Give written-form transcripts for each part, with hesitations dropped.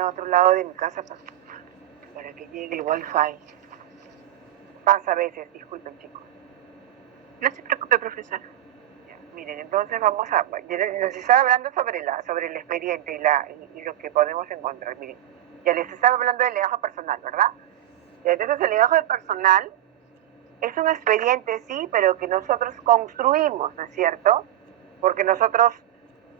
a otro lado de mi casa para que llegue el wifi. Pasa a veces, disculpen chicos. No se preocupe, profesora. Ya, miren, entonces les estaba hablando sobre el expediente y lo que podemos encontrar. Miren, ya les estaba hablando del legajo personal, ¿verdad? Y entonces el legajo personal es un expediente, sí, pero que nosotros construimos, ¿no es cierto? Porque nosotros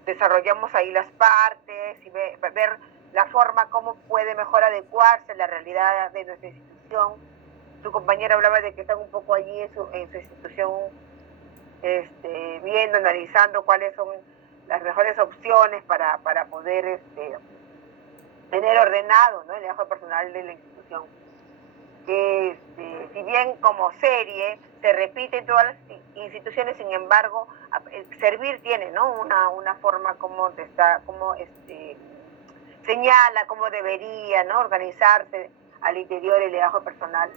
desarrollamos ahí las partes y ver la forma como puede mejor adecuarse a la realidad de nuestra institución. Su compañera hablaba de que están un poco allí en su institución viendo, analizando cuáles son las mejores opciones para poder tener ordenado, ¿no?, el legajo personal de la institución. Que si bien como serie se repite en todas las instituciones, sin embargo, servir tiene, ¿no?, una forma como señala cómo debería, ¿no?, organizarse al interior el legajo personal.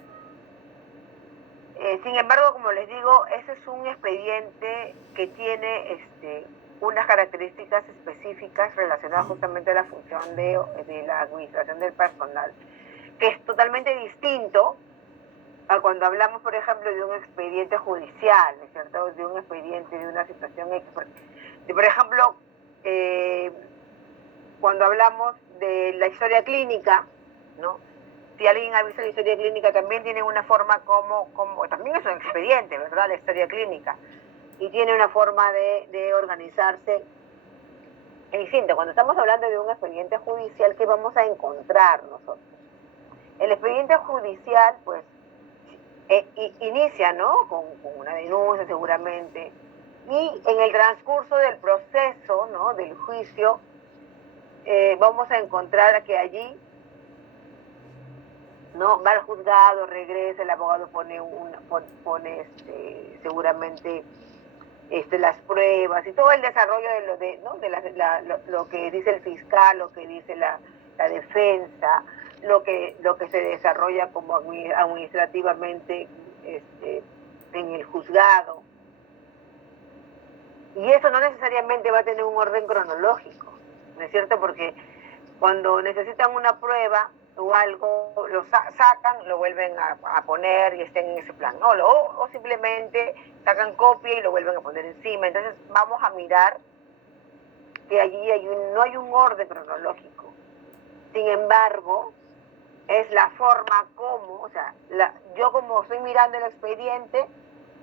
Sin embargo, como les digo, ese es un expediente que tiene unas características específicas relacionadas justamente a la función de la administración del personal, que es totalmente distinto a cuando hablamos, por ejemplo, de un expediente judicial, ¿no es cierto?, de un expediente de una situación X. Por ejemplo, cuando hablamos de la historia clínica, ¿no?, si alguien ha visto la historia clínica, también tiene una forma como también es un expediente, ¿verdad?, la historia clínica, y tiene una forma de organizarse distinta. Cuando estamos hablando de un expediente judicial, ¿qué vamos a encontrar nosotros? El expediente judicial, pues, inicia, ¿no?, con una denuncia seguramente, y en el transcurso del proceso, ¿no?, del juicio, vamos a encontrar que allí, ¿no?, va al juzgado, regresa, el abogado pone seguramente las pruebas y todo el desarrollo de lo que dice el fiscal, lo que dice la defensa, lo que se desarrolla como administrativamente en el juzgado. Y eso no necesariamente va a tener un orden cronológico, ¿no es cierto? Porque cuando necesitan una prueba o algo, lo sacan, lo vuelven a poner y estén en ese plan, ¿no? O simplemente sacan copia y lo vuelven a poner encima. Entonces vamos a mirar que allí no hay un orden cronológico. Sin embargo, es la forma como, o sea, yo como estoy mirando el expediente,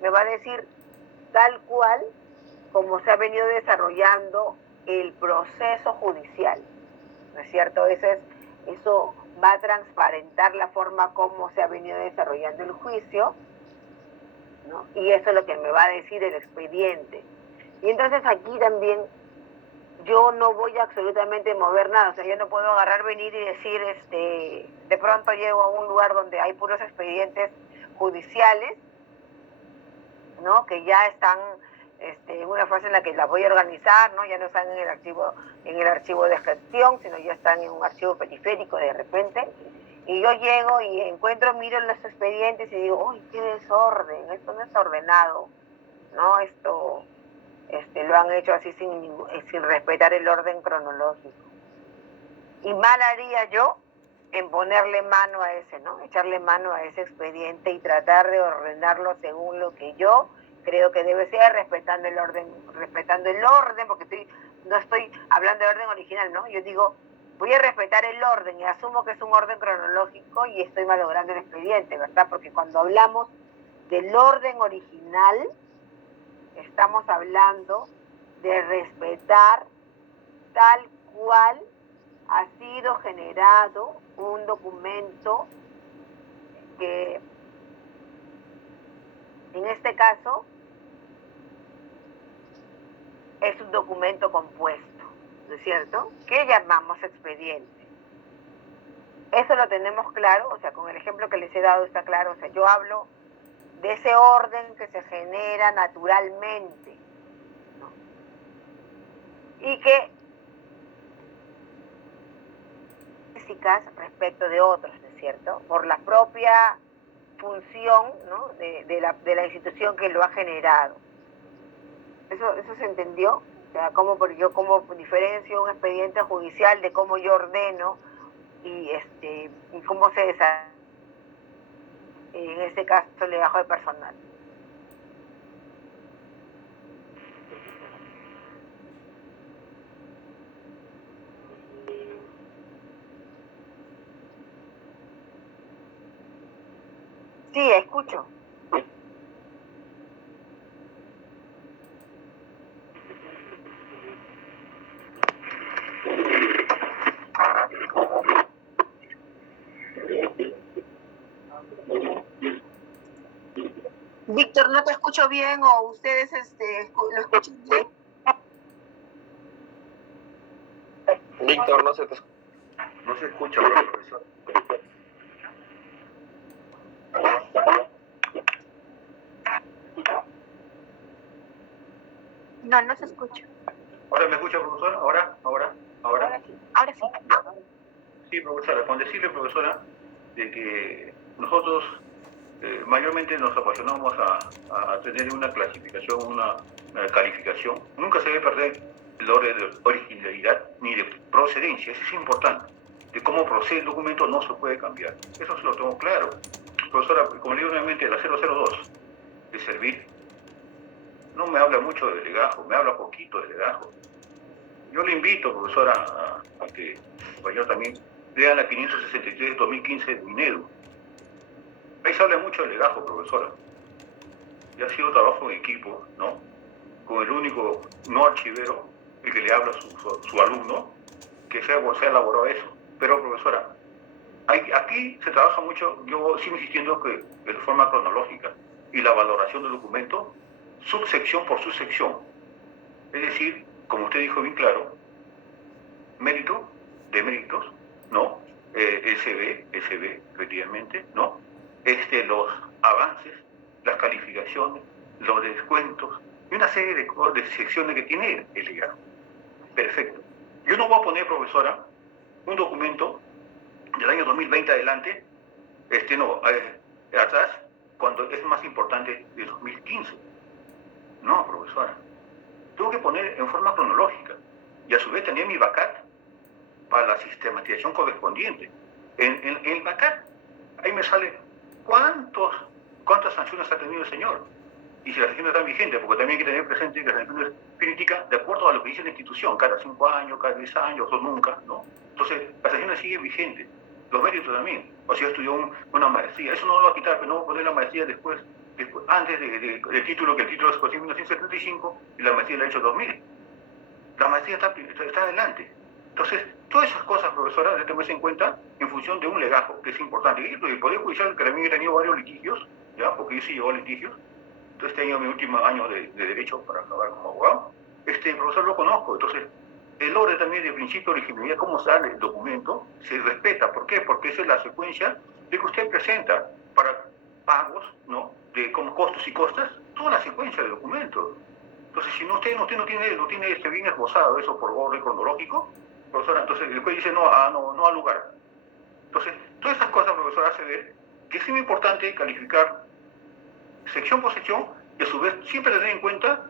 me va a decir tal cual como se ha venido desarrollando el proceso judicial, ¿no es cierto? Eso va a transparentar la forma como se ha venido desarrollando el juicio, ¿no? Y eso es lo que me va a decir el expediente. Y entonces aquí también yo no voy a absolutamente mover nada, o sea, yo no puedo agarrar, venir y decir, de pronto llego a un lugar donde hay puros expedientes judiciales, ¿no?, que ya están en una fase en la que las voy a organizar, ¿no? Ya no están en el archivo de gestión, sino ya están en un archivo periférico de repente. Y yo llego y miro los expedientes y digo, ¡uy, qué desorden! Esto no está ordenado, ¿no? Esto lo han hecho así sin respetar el orden cronológico. Y mal haría yo en ponerle mano a ¿no?, echarle mano a ese expediente y tratar de ordenarlo según lo que yo creo que debe ser, respetando el orden, porque no estoy hablando de orden original, ¿no? Yo digo, voy a respetar el orden y asumo que es un orden cronológico y estoy malogrando el expediente, ¿verdad? Porque cuando hablamos del orden original, estamos hablando de respetar tal cual ha sido generado un documento que, en este caso, es un documento compuesto, ¿no es cierto?, que llamamos expediente. Eso lo tenemos claro, o sea, con el ejemplo que les he dado está claro. O sea, yo hablo de ese orden que se genera naturalmente, ¿no?, y que respecto de otros, ¿no es cierto?, por la propia función, ¿no?, de la institución que lo ha generado. ¿Eso se entendió? O sea, yo cómo diferencio un expediente judicial de cómo yo ordeno y cómo se desarrolla en este caso el legajo de personal. Sí, escucho. Víctor, no te escucho bien, o ustedes lo escuchan bien. Víctor, no se escucha, profesor. No, no se escucha. ¿Ahora me escucha, profesor? ¿Ahora? Ahora sí. Sí, profesora, con decirle, profesora, de que nosotros mayormente nos apasionamos a tener una clasificación, una calificación. Nunca se debe perder el orden de originalidad ni de procedencia, eso es importante. De cómo procede el documento no se puede cambiar. Eso se lo tengo claro. Profesora, como le digo nuevamente, la 002 de servir, no me habla mucho de legajo, me habla poquito de legajo. Yo le invito, profesora, a que yo también lea la 563-2015 de Minedu. Ahí se habla mucho de legajo, profesora. Y ha sido trabajo en equipo, ¿no? Con el único no archivero, el que le habla a su alumno, que se ha elaborado eso. Pero, profesora, aquí se trabaja mucho, yo sigo insistiendo que de forma cronológica, y la valoración del documento, subsección por subsección. Es decir, como usted dijo bien claro, mérito, deméritos, ¿no? SB, efectivamente, ¿no? Los avances, las calificaciones, los descuentos, y una serie de secciones que tiene el legajo. Perfecto. Yo no voy a poner, profesora, un documento del año 2020 adelante, atrás, cuando es más importante de 2015. No, profesora. Tengo que poner en forma cronológica. Y a su vez tener mi BACAT para la sistematización correspondiente. En el BACAT, ahí me sale cuántas sanciones ha tenido el señor. Y si las sanciones están vigentes, porque también hay que tener presente que las sanciones críticas, de acuerdo a lo que dice la institución, cada 5 años, cada 10 años, o nunca, ¿no? Entonces, las sanciones siguen vigentes. Los méritos también. O si yo estudió una maestría, eso no lo va a quitar, pero no voy a poner la maestría después antes del título, que el título es de 1975 y la maestría la he hecho en 2000. La maestría está adelante. Entonces, todas esas cosas, profesora, de tenerse en cuenta en función de un legajo, que es importante. Y el Poder Judicial, que también he tenido varios litigios, ¿ya? Porque yo sí llevo litigios. Entonces, este año es mi último año de Derecho para acabar como abogado. Profesor, lo conozco. Entonces, el orden también de principio de originalidad, cómo sale el documento, se respeta. ¿Por qué? Porque esa es la secuencia de que usted presenta para pagos, ¿no? De como costos y costas, toda la secuencia del documento. Entonces, si usted no tiene bien esbozado eso por orden cronológico, profesora, entonces el juez dice no al lugar. Entonces, todas estas cosas, profesora, hace ver que es muy importante calificar sección por sección y a su vez siempre tener en cuenta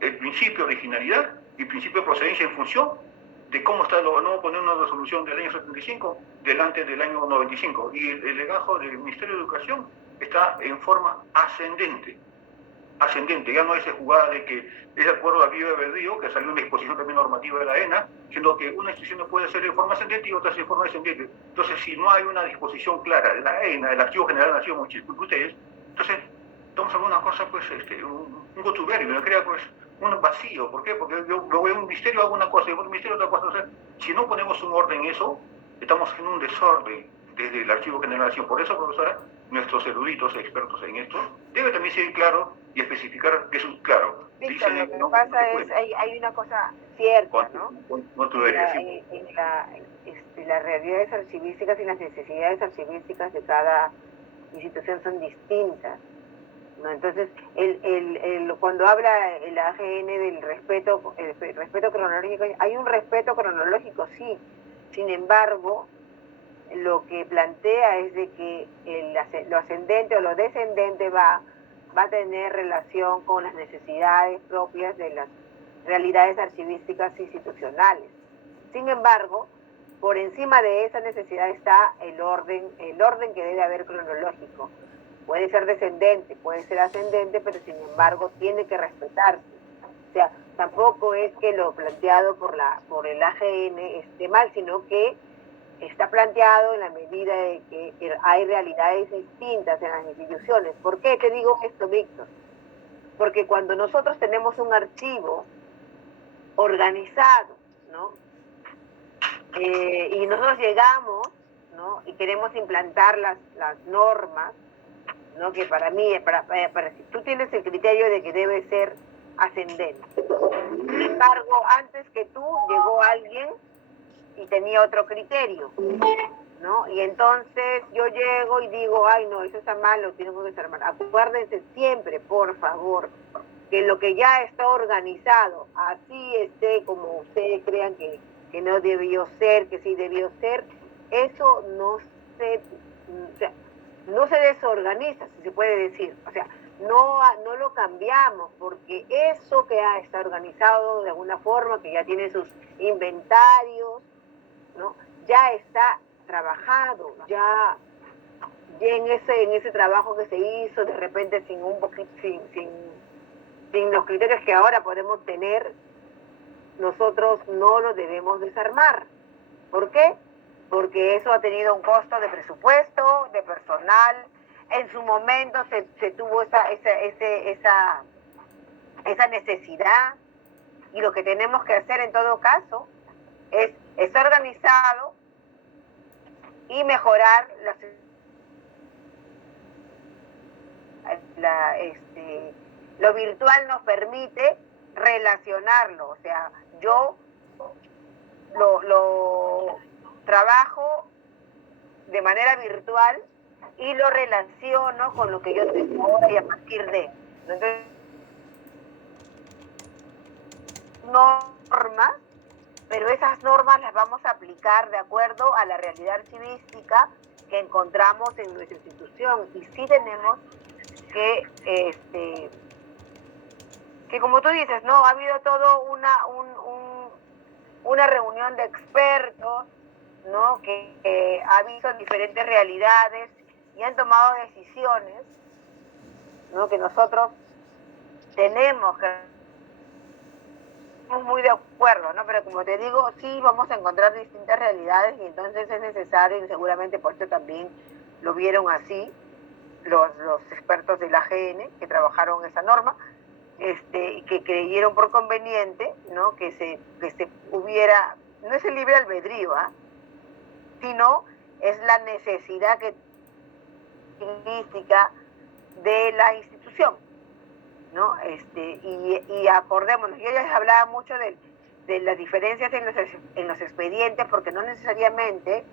el principio de originalidad y el principio de procedencia en función de cómo está no poner una resolución del año 75 delante del año 95. Y el legajo del Ministerio de Educación está en forma ascendente, ya no es jugada de que es de acuerdo al libre albedrío, que salió una disposición también normativa de la ENA, sino que una institución no puede ser de forma ascendente y otra en forma descendente. Entonces, si no hay una disposición clara de la ENA, del Archivo General de la Nación, muchísimos ustedes, entonces estamos hablando de una cosa, pues, un cotuberio, me crea, pues, un vacío. ¿Por qué? Porque yo voy a un ministerio, hago una cosa, y voy a un ministerio otra cosa. O sea, si no ponemos un orden en eso, estamos en un desorden desde el Archivo General de la Nación. Por eso, profesora, nuestros eruditos expertos en esto debe también ser claro y especificar que es claro. Víctor, lo que pasa es, hay una cosa cierta, ¿no? Las realidades archivísticas y las necesidades archivísticas de cada institución son distintas, ¿no? Entonces, cuando habla el AGN del respeto cronológico, hay un respeto cronológico, sí. Sin embargo, lo que plantea es de que lo ascendente o lo descendente va a tener relación con las necesidades propias de las realidades archivísticas institucionales. Sin embargo, por encima de esa necesidad está el orden que debe haber cronológico. Puede ser descendente, puede ser ascendente, pero sin embargo tiene que respetarse. O sea, tampoco es que lo planteado por el AGN esté mal, sino que está planteado en la medida de que hay realidades distintas en las instituciones. ¿Por qué te digo esto, Víctor? Porque cuando nosotros tenemos un archivo organizado, ¿no? Y nosotros llegamos, ¿no? Y queremos implantar las normas, ¿no? Que para mí, si tú tienes el criterio de que debe ser ascendente. Sin embargo, antes que tú llegó alguien y tenía otro criterio, ¿no? Y entonces yo llego y digo, ay no, eso está mal, lo tengo que estar mal. Acuérdense siempre, por favor, que lo que ya está organizado, así esté como ustedes crean que no debió ser, que sí debió ser, eso no se desorganiza, si se puede decir. O sea, no lo cambiamos, porque eso que está organizado de alguna forma, que ya tiene sus inventarios, ¿no? Ya está trabajado, ya en ese trabajo que se hizo, de repente sin los criterios que ahora podemos tener, nosotros no lo debemos desarmar. ¿Por qué? Porque eso ha tenido un costo de presupuesto, de personal. En su momento se tuvo esa necesidad, y lo que tenemos que hacer en todo caso es estar organizado y mejorar lo virtual nos permite relacionarlo. O sea, yo lo trabajo de manera virtual y lo relaciono con lo que yo tengo ahora, y a partir de, entonces, normas, pero esas normas las vamos a aplicar de acuerdo a la realidad archivística que encontramos en nuestra institución. Y sí tenemos que como tú dices, no, ha habido todo una reunión de expertos, ¿no? Que ha visto diferentes realidades y han tomado decisiones, ¿no? Que nosotros tenemos que... Estamos muy de acuerdo, ¿no? Pero como te digo, sí vamos a encontrar distintas realidades, y entonces es necesario, y seguramente por eso también lo vieron así los expertos del AGN que trabajaron esa norma, y que creyeron por conveniente, ¿no? Que se hubiera, no es el libre albedrío, sino es la necesidad lingüística de la institución, ¿no? Y acordémonos, yo ya les hablaba mucho de las diferencias en los expedientes, porque no necesariamente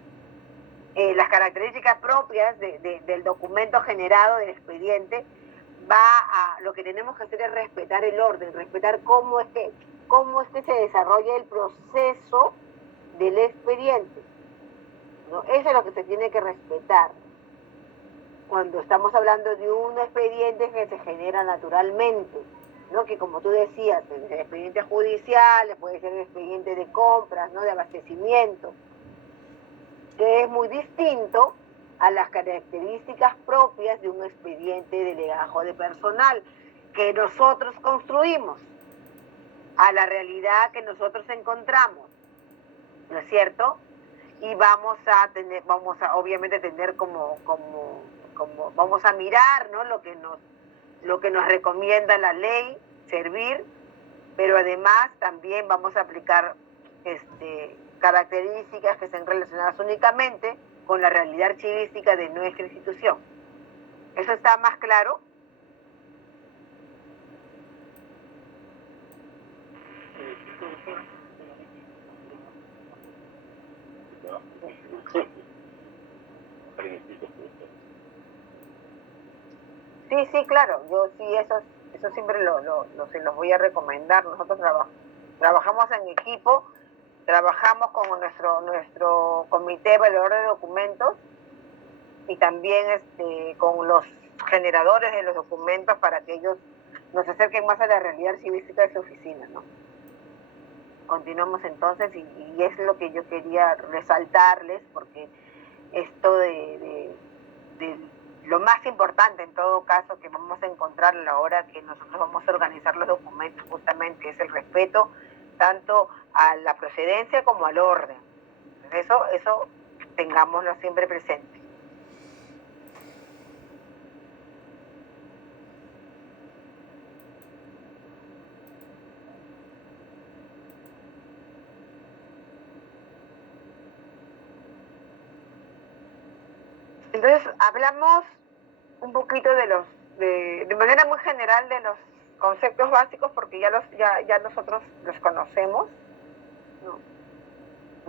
las características propias del documento generado del expediente lo que tenemos que hacer es respetar el orden, respetar cómo es que se desarrolla el proceso del expediente, ¿no? Eso es lo que se tiene que respetar cuando estamos hablando de un expediente que se genera naturalmente, ¿no? Que como tú decías, el expediente judicial, puede ser el expediente de compras, ¿no? De abastecimiento, que es muy distinto a las características propias de un expediente de legajo de personal que nosotros construimos, a la realidad que nosotros encontramos, ¿no es cierto? Y vamos a obviamente tener como vamos a mirar, ¿no? Lo que nos recomienda la ley, servir, pero además también vamos a aplicar características que estén relacionadas únicamente con la realidad archivística de nuestra institución. ¿Eso está más claro? Sí, claro, yo sí, eso siempre se los voy a recomendar. Nosotros trabajamos en equipo, trabajamos con nuestro comité evaluador de documentos, y también con los generadores de los documentos, para que ellos nos acerquen más a la realidad archivística de su oficina, ¿no? Continuamos entonces, y es lo que yo quería resaltarles, porque esto de lo más importante en todo caso que vamos a encontrar a la hora que nosotros vamos a organizar los documentos justamente es el respeto tanto a la procedencia como al orden. Eso tengámoslo siempre presente. Entonces hablamos un poquito de manera muy general de los conceptos básicos, porque ya nosotros los conocemos, ¿no?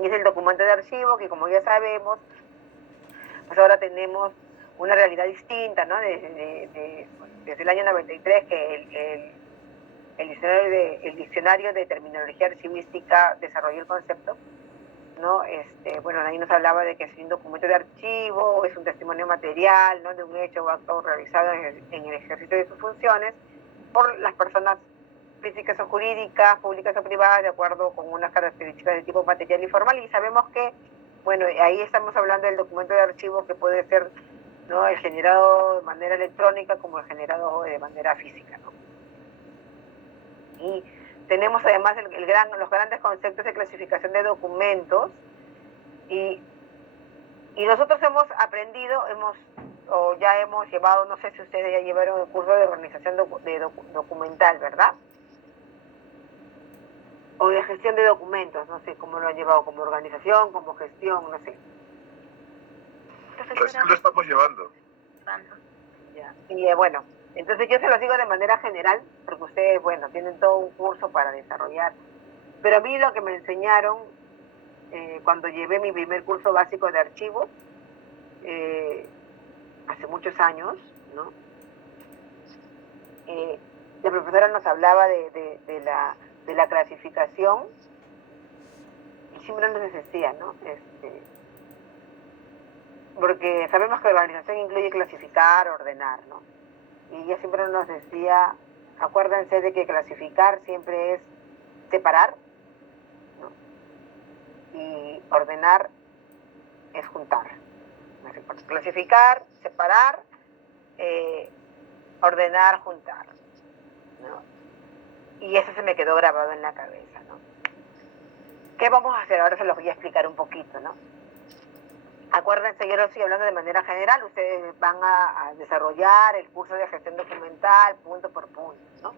Y es el documento de archivo, que como ya sabemos, pues ahora tenemos una realidad distinta, ¿no? Desde el año 93 que el diccionario de terminología archivística desarrolló el concepto, ¿no? Bueno, ahí nos hablaba de que es un documento de archivo, es un testimonio material, ¿no? De un hecho o acto realizado en el ejercicio de sus funciones por las personas físicas o jurídicas, públicas o privadas, de acuerdo con unas características de tipo material y formal. Y sabemos que, bueno, ahí estamos hablando del documento de archivo, que puede ser, ¿no?, el generado de manera electrónica como el generado de manera física, ¿no? Y tenemos además los grandes conceptos de clasificación de documentos, y nosotros hemos aprendido, ya hemos llevado, no sé si ustedes ya llevaron el curso de organización documental, ¿verdad? O de gestión de documentos, no sé cómo lo han llevado, como organización, como gestión, no sé. Recién lo estamos llevando. Ya. Y bueno, entonces yo se los digo de manera general, porque ustedes, bueno, tienen todo un curso para desarrollar. Pero a mí lo que me enseñaron cuando llevé mi primer curso básico de archivos, hace muchos años, ¿no? La profesora nos hablaba de la clasificación, y siempre nos decía, ¿no? Porque sabemos que la organización incluye clasificar, ordenar, ¿no? Y ella siempre nos decía, acuérdense de que clasificar siempre es separar, ¿no? Y ordenar es juntar. Clasificar, separar, ordenar, juntar, ¿no? Y eso se me quedó grabado en la cabeza, ¿no? ¿Qué vamos a hacer? Ahora se los voy a explicar un poquito, ¿no? Acuérdense, yo lo estoy hablando de manera general, ustedes van a desarrollar el curso de gestión documental punto por punto, ¿no?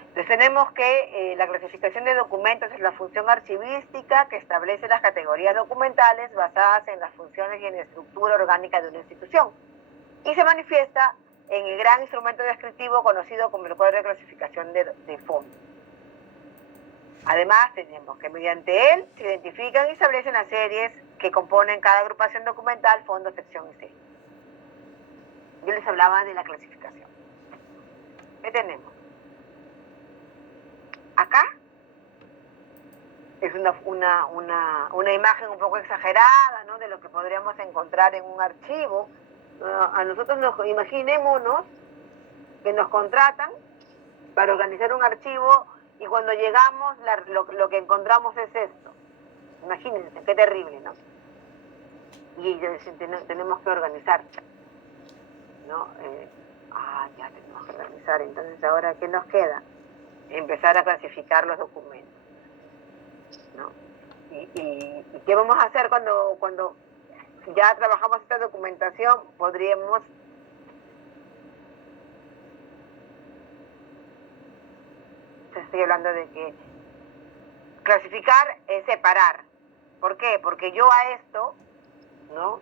Entonces tenemos que la clasificación de documentos es la función archivística que establece las categorías documentales basadas en las funciones y en la estructura orgánica de una institución, y se manifiesta en el gran instrumento descriptivo conocido como el cuadro de clasificación de fondos. Además, tenemos que mediante él se identifican y establecen las series que componen cada agrupación documental, fondo, sección y serie. Yo les hablaba de la clasificación. ¿Qué tenemos? Acá es una imagen un poco exagerada, ¿no?, de lo que podríamos encontrar en un archivo. A nosotros imaginémonos que nos contratan para organizar un archivo, y cuando llegamos lo que encontramos es esto. Imagínense, qué terrible, ¿no? Y ellos dicen, tenemos que organizar, ¿no? Ya tenemos que organizar. Entonces, ¿ahora qué nos queda? Empezar a clasificar los documentos, ¿no? ¿Y qué vamos a hacer cuando ya trabajamos esta documentación? Podríamos estoy hablando de que clasificar es separar. ¿Por qué? Porque yo a esto, ¿no?,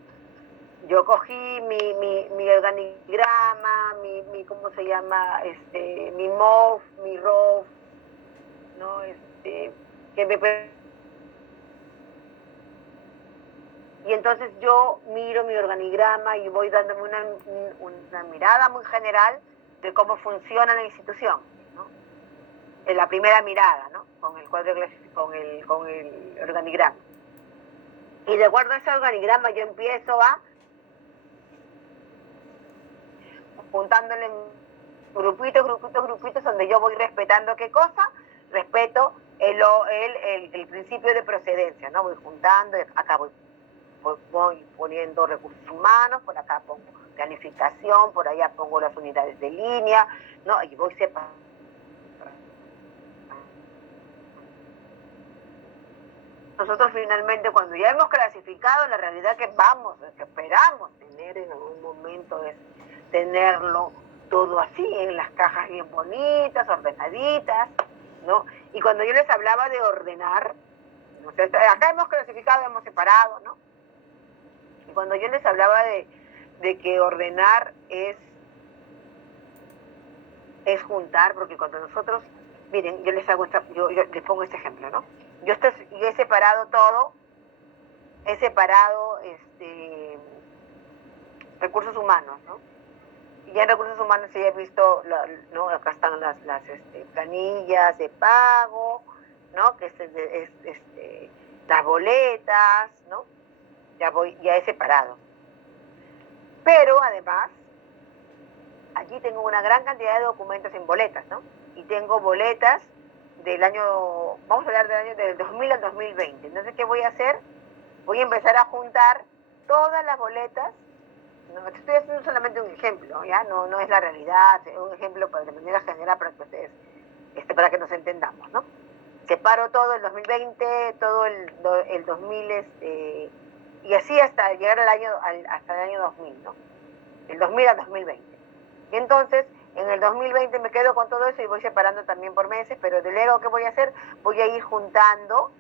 yo cogí mi organigrama, mi ¿cómo se llama? Mi MOF, mi ROF, ¿no? Y entonces yo miro mi organigrama y voy dándome una mirada muy general de cómo funciona la institución, ¿no? En la primera mirada, ¿no?, con el cuadro con el organigrama. Y de acuerdo a ese organigrama yo empiezo a juntándole grupitos donde yo voy respetando qué cosa, respeto el principio de procedencia, ¿no? Voy juntando, acá voy poniendo recursos humanos, por acá pongo planificación, por allá pongo las unidades de línea, ¿no? Y voy separando. Nosotros finalmente, cuando ya hemos clasificado, la realidad que esperamos tener en algún momento es tenerlo todo así, en las cajas bien bonitas, ordenaditas, ¿no? Y cuando yo les hablaba de ordenar, ¿no? Acá hemos clasificado, hemos separado, ¿no? Y cuando yo les hablaba de que ordenar es juntar, porque cuando nosotros, miren, yo les pongo este ejemplo, ¿no? Yo he separado todo, he separado recursos humanos, ¿no? Y ya en recursos humanos ya he visto, ¿no? Acá están las planillas de pago, ¿no? Que las boletas, ¿no? Ya he separado. Pero además, allí tengo una gran cantidad de documentos en boletas, ¿no? Y tengo boletas del año, vamos a hablar del año del 2000 al 2020. Entonces, ¿qué voy a hacer? Voy a empezar a juntar todas las boletas, ¿no? Estoy haciendo solamente un ejemplo, ¿ya? No es la realidad, es un ejemplo de manera general para que ustedes, para que nos entendamos, ¿no? Separo todo el 2020, todo el 2000, y así hasta llegar hasta el año 2000, ¿no? El 2000 al 2020. Y entonces, en el 2020 me quedo con todo eso y voy separando también por meses, pero de luego, ¿qué voy a hacer? Voy a ir juntando,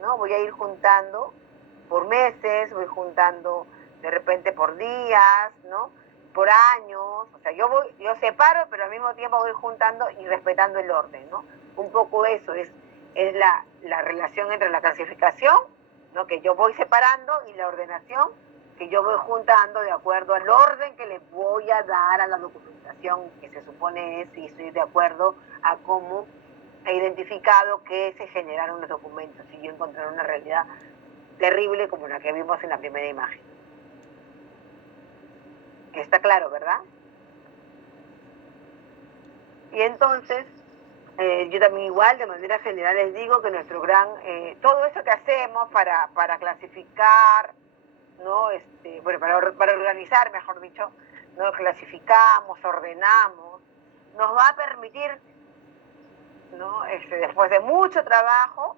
¿no? Voy a ir juntando por meses, voy juntando de repente por días, ¿no? Por años, o sea, yo separo, pero al mismo tiempo voy juntando y respetando el orden, ¿no? Un poco eso es la relación entre la clasificación, ¿no? Que yo voy separando, y la ordenación, que yo voy juntando de acuerdo al orden que le voy a dar a la documentación, que se supone es, y estoy de acuerdo a cómo he identificado que se generaron los documentos, y yo encontré una realidad terrible como la que vimos en la primera imagen. Que está claro, ¿verdad? Y entonces, yo también igual, de manera general, les digo que nuestro todo eso que hacemos para clasificar, ¿no? Bueno, para organizar, mejor dicho, ¿no? Clasificamos, ordenamos, nos va a permitir, ¿no? Después de mucho trabajo,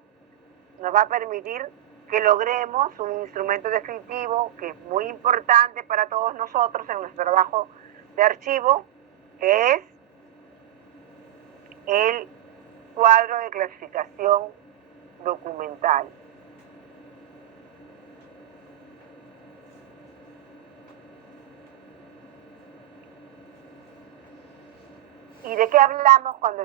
nos va a permitir que logremos un instrumento descriptivo que es muy importante para todos nosotros en nuestro trabajo de archivo, que es el cuadro de clasificación documental. ¿Y de qué hablamos cuando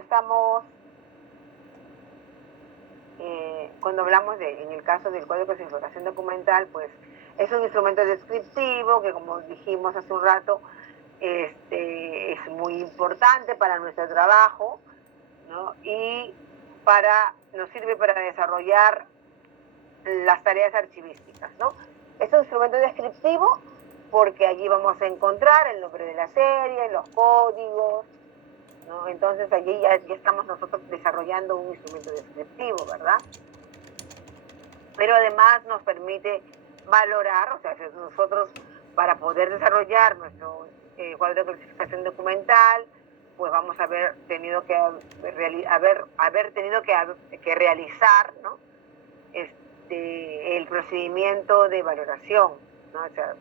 hablamos en el caso del cuadro de clasificación documental? Pues es un instrumento descriptivo que, como dijimos hace un rato, es muy importante para nuestro trabajo, ¿no? Y nos sirve para desarrollar las tareas archivísticas, ¿no? Es un instrumento descriptivo porque allí vamos a encontrar el nombre de la serie, los códigos, ¿no? Entonces allí ya estamos nosotros desarrollando un instrumento descriptivo, ¿verdad? Pero además nos permite valorar, o sea, nosotros, para poder desarrollar nuestro cuadro de clasificación documental, pues vamos a haber tenido que realizar, ¿no? El procedimiento de valoración, ¿no? O sea,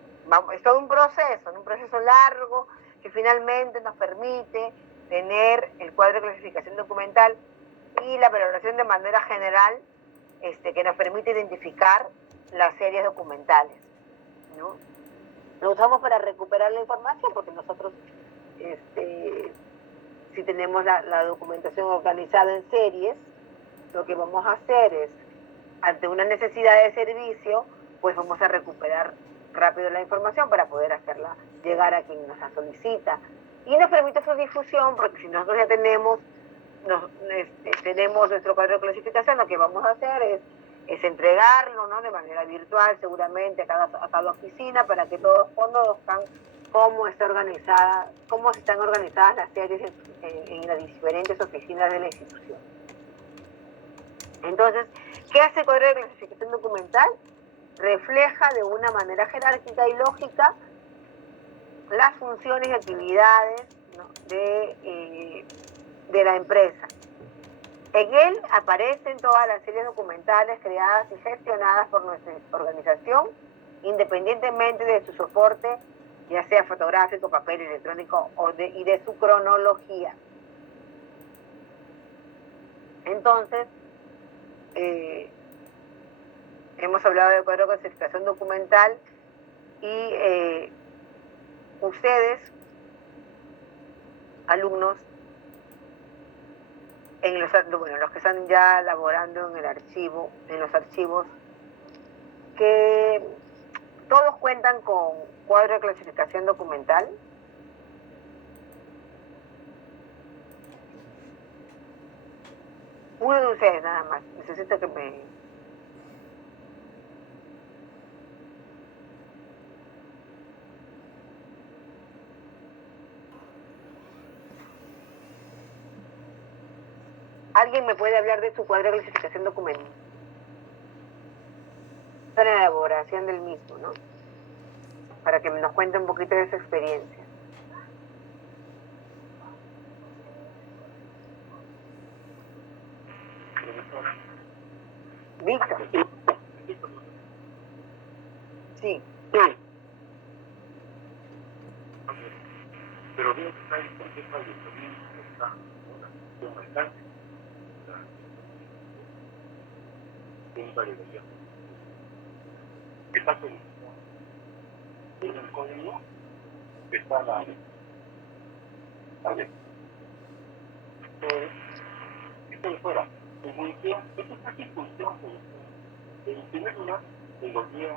es todo un proceso largo que finalmente nos permite tener el cuadro de clasificación documental y la valoración de manera general, que nos permite identificar las series documentales, ¿no? Lo usamos para recuperar la información porque nosotros, si tenemos la documentación organizada en series, lo que vamos a hacer es, ante una necesidad de servicio, pues vamos a recuperar rápido la información para poder hacerla llegar a quien nos la solicita. Y nos permite su difusión, porque si nosotros ya tenemos nuestro cuadro de clasificación, lo que vamos a hacer es entregarlo, ¿no? De manera virtual, seguramente a cada oficina, para que todos conozcan cómo están organizadas las series en las diferentes oficinas de la institución. Entonces, ¿qué hace el cuadro de clasificación documental? Refleja de una manera jerárquica y lógica las funciones y actividades, ¿no?, de la empresa. En él aparecen todas las series documentales creadas y gestionadas por nuestra organización, independientemente de su soporte, ya sea fotográfico, papel, electrónico y de su cronología. Entonces, hemos hablado del cuadro de clasificación documental y ustedes, alumnos, los que están ya laborando en el archivo, en los archivos, que todos cuentan con cuadro de clasificación documental. Uno de ustedes nada más. Necesito que me... ¿Alguien me puede hablar de su cuadro de clasificación documental? En la elaboración del mismo, ¿no? Para que nos cuente un poquito de esa experiencia. Víctor. Sí. Pero veo que está en contexto de también está una cuestión bastante un variedad. Está en el código está la ¿vale? Esto de fuera, en función, esto está aquí en función en primer lugar de los días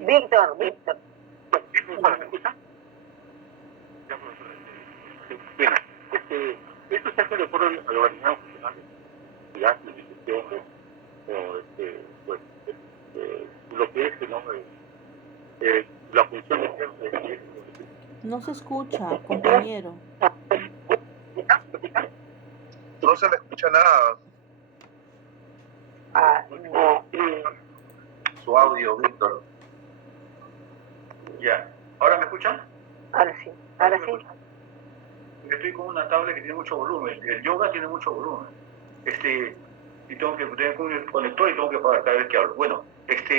Víctor. ¿Me escucha? Bien, esto se hace de acuerdo al organismo funcional de las instituciones o pues, lo que es, ¿no? La función de No se escucha, compañero. No se le escucha nada. Su audio, Víctor. Ya. ¿Ahora me escuchan? Ahora sí. Ahora sí. Estoy con una tablet que tiene mucho volumen. El yoga tiene mucho volumen. Y tengo que tener un conector y tengo que apagar cada vez que hablo. Bueno,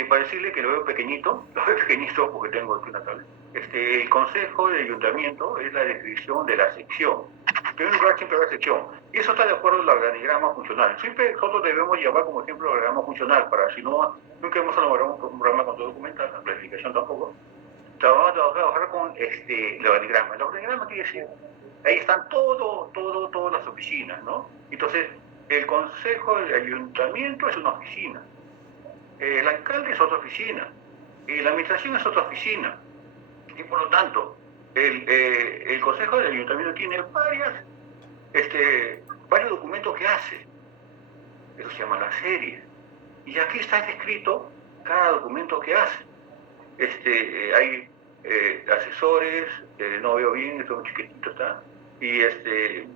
para decirle que lo veo pequeñito porque tengo aquí una tablet. El consejo de ayuntamiento es la descripción de la sección. En primer lugar, siempre habrá sección. Y eso está de acuerdo al organigrama funcional. Siempre nosotros debemos llevar como ejemplo el organigrama funcional, para si no, nunca hemos elaborado un programa con todo documental, la planificación tampoco. Vamos a trabajar con el organigrama. El organigrama quiere decir, ahí están todas las oficinas, ¿no? Entonces, el consejo del ayuntamiento es una oficina. El alcalde es otra oficina. La administración es otra oficina. Y por lo tanto, el consejo del ayuntamiento tiene varios documentos que hace. Eso se llama la serie. Y aquí está descrito cada documento que hace. Hay asesores, no veo bien, esto es chiquitito está, y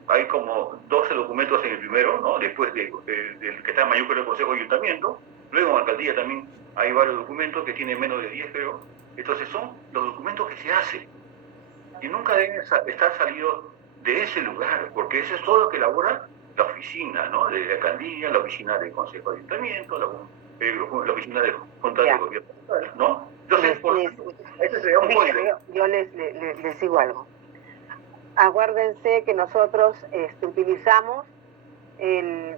hay como 12 documentos en el primero, ¿no? Después del que está mayúscula del Consejo de Ayuntamiento. Luego en la alcaldía también hay varios documentos que tienen menos de 10, creo. Entonces son los documentos que se hacen y nunca deben estar salidos de ese lugar, porque eso es todo lo que elabora la oficina, ¿no? De la alcaldía, la oficina del Consejo de Ayuntamiento, la oficina de Junta de Gobierno, ¿no? Entonces, este sería un código. Yo les digo algo. Acuérdense que nosotros utilizamos el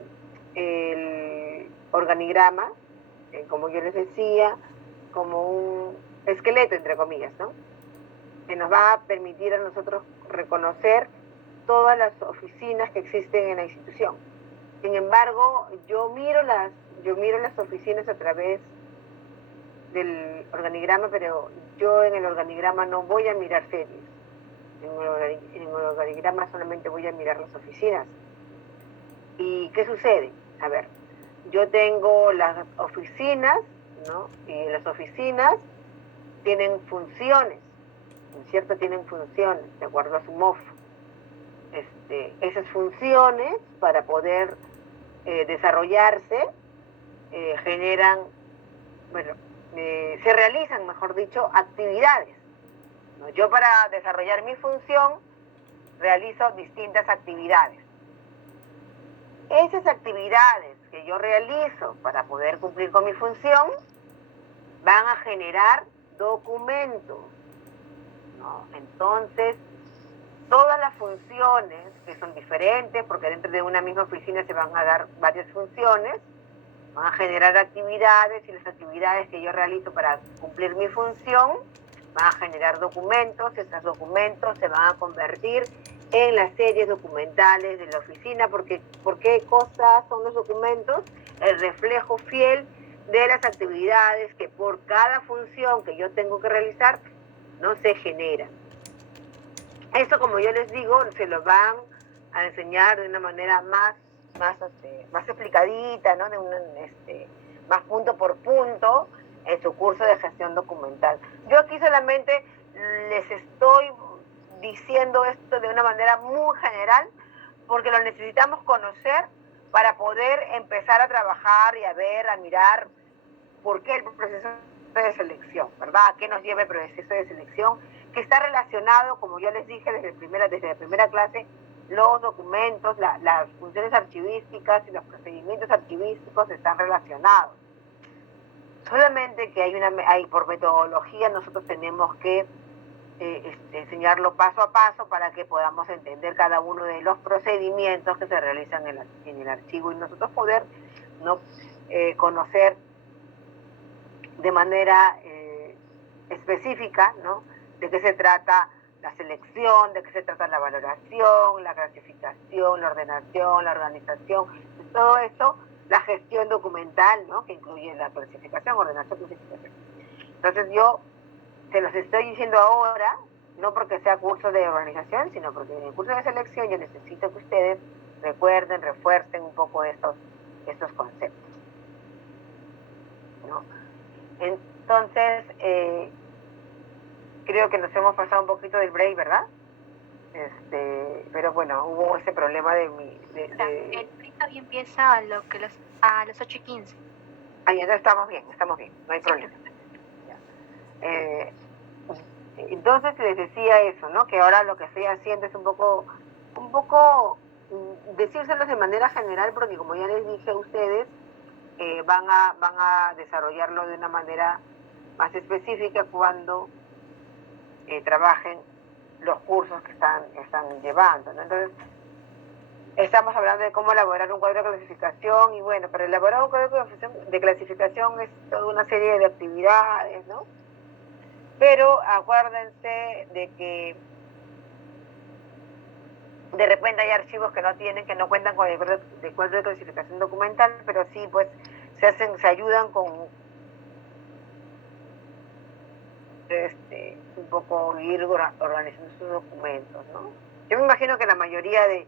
organigrama, como yo les decía, como un esqueleto, entre comillas, ¿no? Que nos va a permitir a nosotros reconocer todas las oficinas que existen en la institución. Sin embargo, yo miro las oficinas a través del organigrama, pero yo en el organigrama no voy a mirar series. En el organigrama solamente voy a mirar las oficinas. ¿Y qué sucede? A ver, yo tengo las oficinas, ¿no? Y las oficinas tienen funciones. ¿no es cierto? Tienen funciones, de acuerdo a su MOF. Esas funciones, para poder desarrollarse, generan, bueno, se realizan, mejor dicho, actividades, ¿no? Yo, para desarrollar mi función, realizo distintas actividades. Esas actividades que yo realizo para poder cumplir con mi función van a generar documentos, ¿no? Entonces, todas las funciones, que son diferentes, porque dentro de una misma oficina se van a dar varias funciones, van a generar actividades, y las actividades que yo realizo para cumplir mi función van a generar documentos. Esos documentos se van a convertir en las series documentales de la oficina, porque ¿qué cosas son los documentos? El reflejo fiel de las actividades que por cada función que yo tengo que realizar no se generan. Eso, como yo les digo, se lo van a enseñar de una manera más explicadita, ¿no? Más punto por punto, en su curso de gestión documental. Yo aquí solamente les estoy diciendo esto de una manera muy general, porque lo necesitamos conocer para poder empezar a trabajar y a ver, a mirar por qué el proceso de selección, ¿verdad? ¿A qué nos lleva el proceso de selección? Que está relacionado, como yo les dije desde la primera clase, los documentos, las funciones archivísticas y los procedimientos archivísticos están relacionados. Solamente que hay por metodología, nosotros tenemos que enseñarlo paso a paso para que podamos entender cada uno de los procedimientos que se realizan en el archivo, y nosotros poder, ¿no? Conocer de manera específica, ¿no? De qué se trata la selección, de qué se trata la valoración, la clasificación, la ordenación, la organización, todo eso, la gestión documental, ¿no? Que incluye la clasificación, ordenación, clasificación. Entonces yo se los estoy diciendo ahora, no porque sea curso de organización, sino porque en el curso de selección yo necesito que ustedes recuerden, refuercen un poco estos conceptos, ¿no? Entonces, creo que nos hemos pasado un poquito del break, ¿verdad? Pero bueno, hubo ese problema de mi... El break todavía empieza a las 8:15. Ah, ya estamos bien, no hay problema. Entonces les decía eso, ¿no? Que ahora lo que estoy haciendo es un poco decírselos de manera general, porque como ya les dije a ustedes, van a desarrollarlo de una manera más específica cuando trabajen los cursos que están llevando, ¿no? Entonces, estamos hablando de cómo elaborar un cuadro de clasificación, y bueno, para elaborar un cuadro de clasificación es toda una serie de actividades, ¿no? Pero acuérdense de que de repente hay archivos que no cuentan con el cuadro de clasificación documental, pero sí, pues, se ayudan con un poco ir organizando sus documentos, ¿no? Yo me imagino que la mayoría de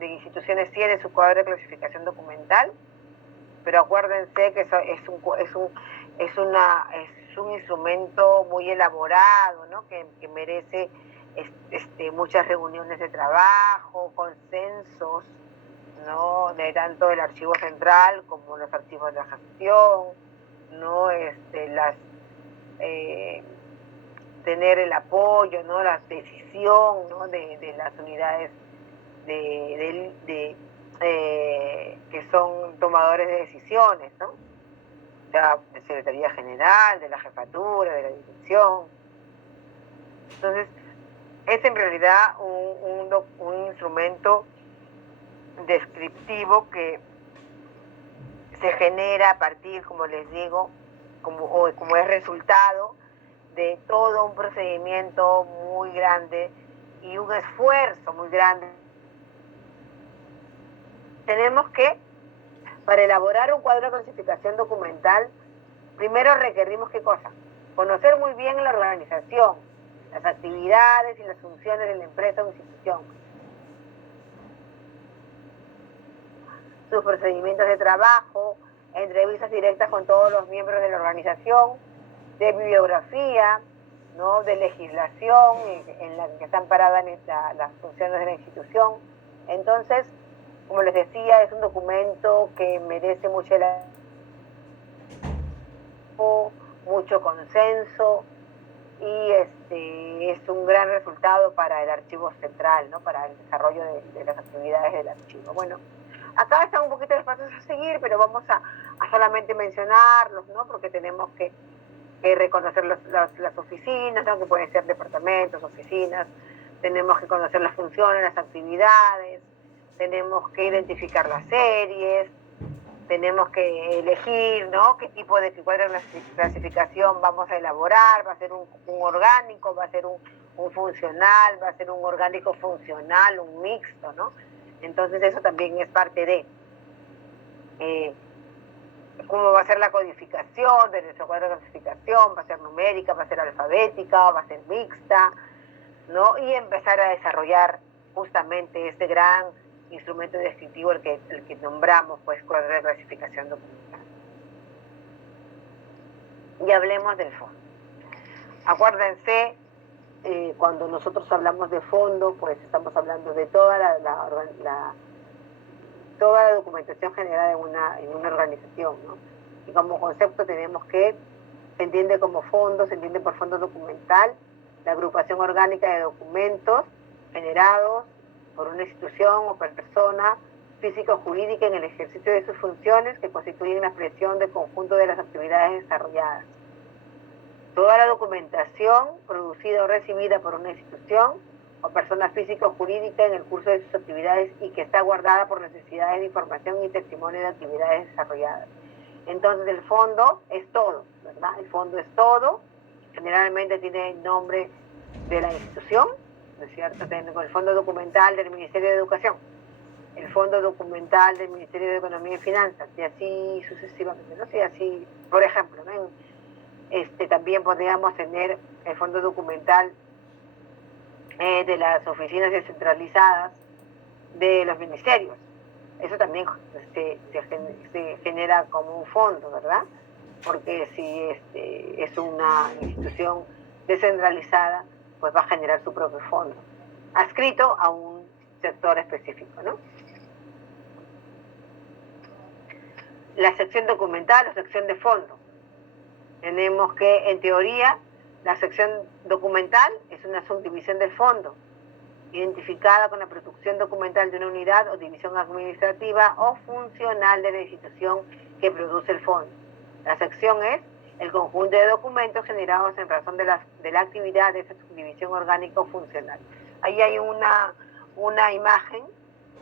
instituciones tienen su cuadro de clasificación documental, pero acuérdense que eso es un instrumento muy elaborado, ¿no? Que merece muchas reuniones de trabajo, consensos, ¿no? De tanto el archivo central como los archivos de la gestión, ¿no? Tener el apoyo, ¿no? La decisión, ¿no? de las unidades que son tomadores de decisiones, ¿no? O sea, de Secretaría General, de la Jefatura, de la Dirección. Entonces, es en realidad un instrumento descriptivo que se genera a partir, como les digo, como es resultado de todo un procedimiento muy grande y un esfuerzo muy grande. Tenemos que, para elaborar un cuadro de clasificación documental, primero requerimos ¿qué cosa? Conocer muy bien la organización, las actividades y las funciones de la empresa o institución, sus procedimientos de trabajo, entrevistas directas con todos los miembros de la organización, de bibliografía, ¿no?, de legislación en la que están paradas las funciones de la institución. Entonces, como les decía, es un documento que merece mucho consenso y es un gran resultado para el archivo central, ¿no?, para el desarrollo de las actividades del archivo. Bueno, acá están un poquito los pasos a seguir, pero vamos a solamente mencionarlos, ¿no?, porque tenemos que reconocer las oficinas, ¿no?, que pueden ser departamentos, oficinas, tenemos que conocer las funciones, las actividades, tenemos que identificar las series, tenemos que elegir, ¿no?, qué tipo de cuadro de clasificación vamos a elaborar, va a ser un orgánico, va a ser un funcional, va a ser un orgánico funcional, un mixto, ¿no? Entonces eso también es parte de cómo va a ser la codificación de nuestro cuadro de clasificación, va a ser numérica, va a ser alfabética, va a ser mixta, ¿no? Y empezar a desarrollar justamente este gran instrumento descriptivo el que nombramos, pues, cuadro de clasificación documental. Y hablemos del fondo. Acuérdense, cuando nosotros hablamos de fondo, pues estamos hablando de toda toda la documentación generada en una organización, ¿no? Y como concepto tenemos que, se entiende como fondo, se entiende por fondo documental, la agrupación orgánica de documentos generados por una institución o persona física o jurídica en el ejercicio de sus funciones que constituyen la expresión del conjunto de las actividades desarrolladas. Toda la documentación producida o recibida por una institución o persona física o jurídica en el curso de sus actividades y que está guardada por necesidades de información y testimonio de actividades desarrolladas. Entonces el fondo es todo, ¿verdad? El fondo es todo, generalmente tiene el nombre de la institución, ¿no es cierto? Tengo el fondo documental del Ministerio de Educación, el fondo documental del Ministerio de Economía y Finanzas, y así sucesivamente, ¿no? Y así, por ejemplo, ¿no? También podríamos tener el fondo documental de las oficinas descentralizadas de los ministerios. Eso también se genera como un fondo, ¿verdad? Porque si es una institución descentralizada, pues va a generar su propio fondo, adscrito a un sector específico, ¿no? La sección documental o sección de fondo. Tenemos que, en teoría, la sección documental es una subdivisión del fondo, identificada con la producción documental de una unidad o división administrativa o funcional de la institución que produce el fondo. La sección es el conjunto de documentos generados en razón de la actividad de esa subdivisión orgánica o funcional. Ahí hay una imagen,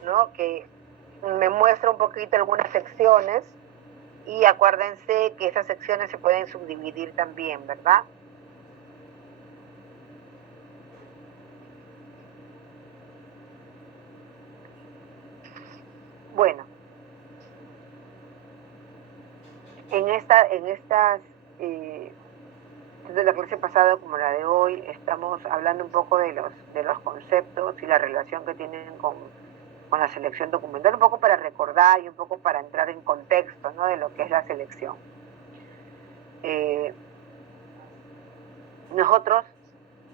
¿no?, que me muestra un poquito algunas secciones, y acuérdense que esas secciones se pueden subdividir también, ¿verdad? Bueno, desde la clase pasada como la de hoy, estamos hablando un poco de los conceptos y la relación que tienen con la selección documental, un poco para recordar y un poco para entrar en contexto, ¿no?, de lo que es la selección. Nosotros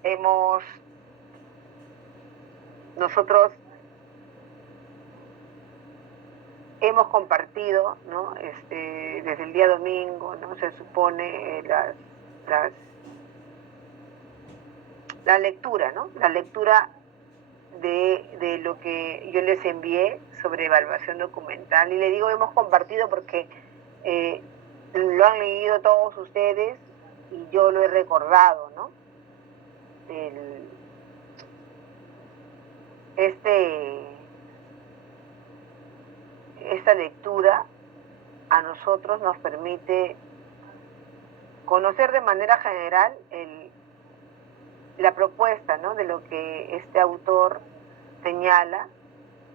hemos compartido, ¿no?, desde el día domingo, ¿no?, se supone la lectura, ¿no?, la lectura de lo que yo les envié sobre evaluación documental. Y le digo hemos compartido porque lo han leído todos ustedes y yo lo he recordado, ¿no? Esta lectura a nosotros nos permite conocer de manera general la propuesta, ¿no?, de lo que este autor señala